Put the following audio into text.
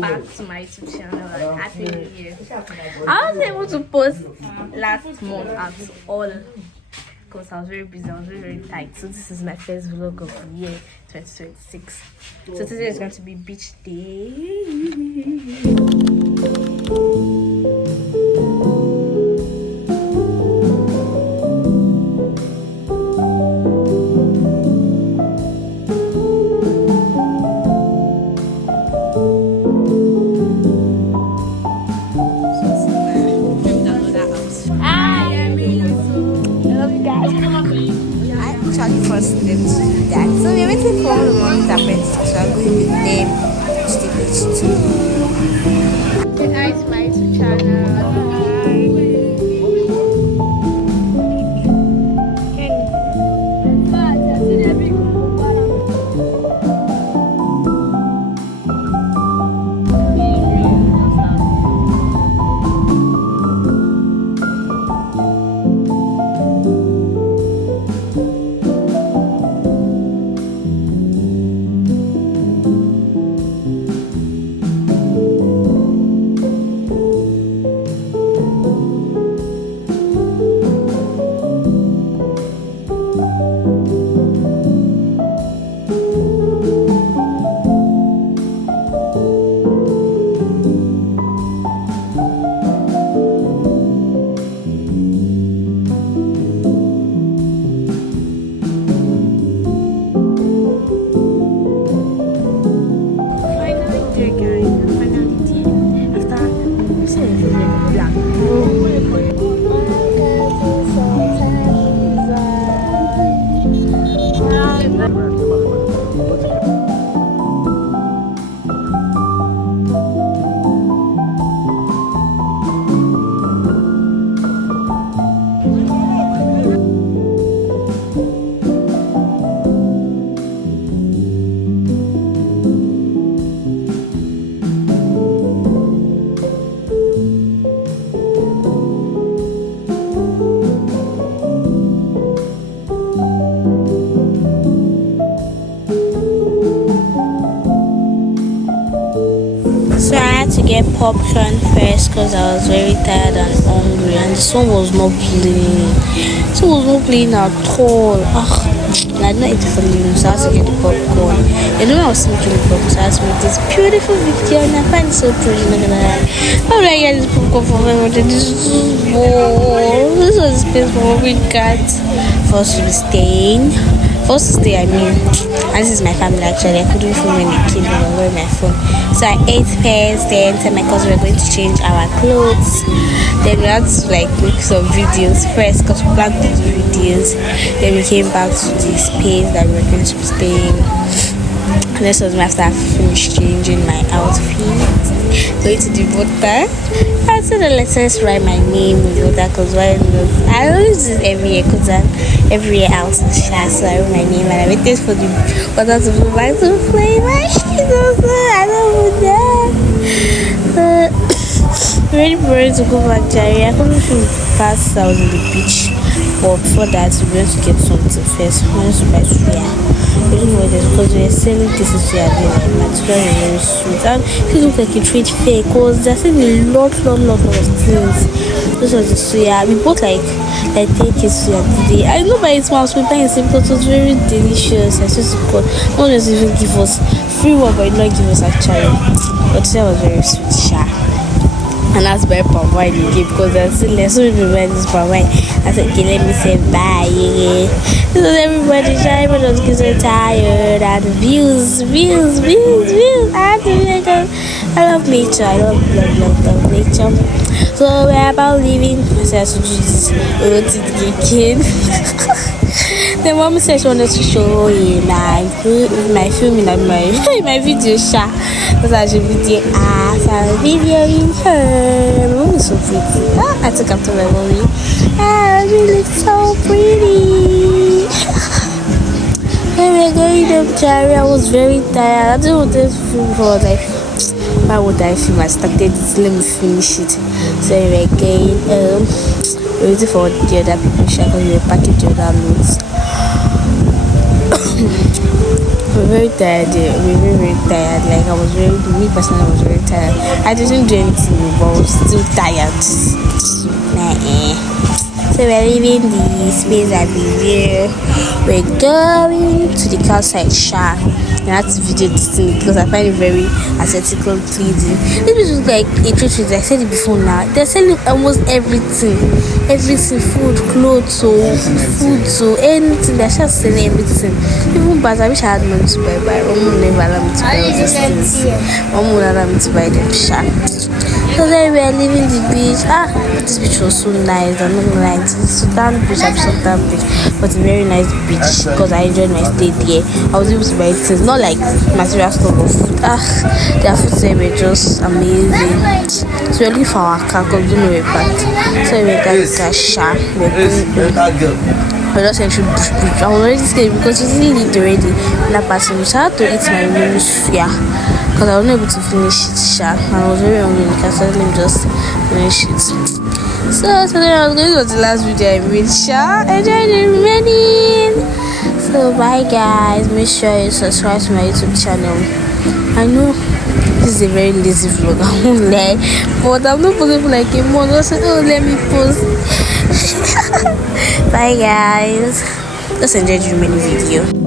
back to my YouTube channel and happy new year. I wasn't able to post last month at all because I was very busy. I was very tight. So this is my first vlog of the year 2026. So today is going to be beach day. First them to do that. So we're waiting for the mommy's apprentice. So I'm going with them to the beach too. Say hi to my YouTube channel. So I had to get popcorn first because I was very tired and hungry, and the song was not playing. So it was not playing at all. I had not eaten for the so I had to get the popcorn. You know I was making the popcorn, so I had to make this beautiful video, and I find it so pretty. Look at that. How did I get this popcorn from everyone? This is so small. This was the space for we got for us to be staying. First to stay, I mean, and this is my family actually. I couldn't film when they came and wearing my phone. So I ate first, then tell my cousin we're going to change our clothes. Then we had to like make some videos first because we planned to do videos. Then we came back to the space that we were going to be staying. And this was after I finished changing my outfit. Going to the water. I said let's write my name with water because I always do this every year because every year out in Sha, so I wrote my name and I waited for the water to go back to play my shit also. I don't know that. Ready for it to go back, Jerry. I couldn't feel fast. I was in the beach, but before that, we went to get something first. We went to buy suya. We didn't know what it is because we were selling this suya there. Like material is very sweet, and it looked like a trade fair because they're selling a lot of things. This was the suya. We bought like 10 kg suya today. I know by its mouth we buy it because it was very delicious. I just got not just even give us free one, but it not give us actually. But suya was very sweet, sha. And that's very palm wine again because I still less so remember this palm wine. I said, okay, let me say bye. So everybody, everybody was getting tired and views. I had to make I love nature. I love nature. So we're about leaving. So I said, Jesus, we went to the kid. The mom said she wanted to show my filming and my video sha. Because I should video I'm videoing her. My mom is so pretty. I took after my mommy. She looks so pretty. When we were going up Jerry, I was very tired. I didn't want to film for like why would I film? I started it, let me finish it. So we were going we're waiting for the other people because we were packing the other loads. We're very tired. Yeah. We were very tired. Like me personally, I was very tired. I didn't do anything, but I was still tired. So we're leaving the space that we're going to the calcite shark. I had to video this thing because I find it very aesthetically pleasing. This was like a church. I said it before now. They're selling almost everything, food, clothes, food, anything. They're just selling everything. Even bags. I wish I had money to buy. Mom will never allow me to buy all these things. Mom will allow me to buy them shark. So then we are leaving the beach. This beach was so nice. I'm not gonna lie. Sultan Beach, Sultan Beach, but a very nice beach because I enjoyed my stay there. I was able to buy things, not like material stuff or food. Their food there were just amazing. So we're looking for our car because we don't know where parked. So we got a shark. We're just entering bush. I was already scared because we didn't eat already. That person, so I had to eat my menu suya because I wasn't able to finish it. And I was very hungry because I didn't just finish it. So today I was going to go to the last video I made. Enjoy the remaining. So bye guys. Make sure you subscribe to my YouTube channel. I know this is a very lazy vlog, I won't lie, but I'm not posting for like a month. I said, oh, let me post. Bye guys. Just enjoy the remaining video.